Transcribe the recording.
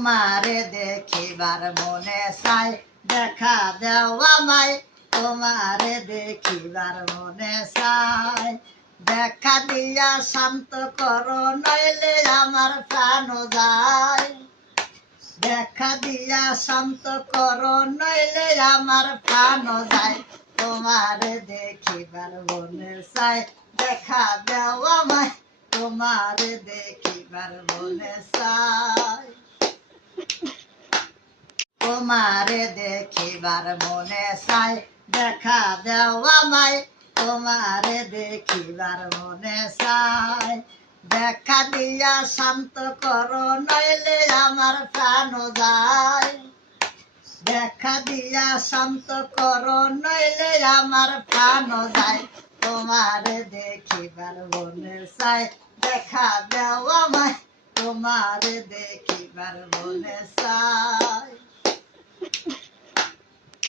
তোমারে দেখিবার মনে চাই দেখা দাও আমায় তোমারে দেখিবার মনে চাই দেখা দিয়া শান্ত করো নইলে আমার প্রাণ যায় দেখা দিয়া শান্ত করো নইলে আমার প্রাণ যায় তোমারে দেখিবার মনে চাই দেখা দাও আমায় তোমারে দেখিবার মনে চাই তোমারে দেখিবার মনে চাই দেখা দাও আমায় তোমারে দেখিবার মনে চাই দেখা দিয়া শান্ত করো নইলে আমার প্রাণ যায় দেখা দিয়া শান্ত করো নইলে আমার প্রাণ যায় তোমারে দেখিবার মনে চাই দেখা দাও আমায় তোমারে দেখিবার মনে চাই।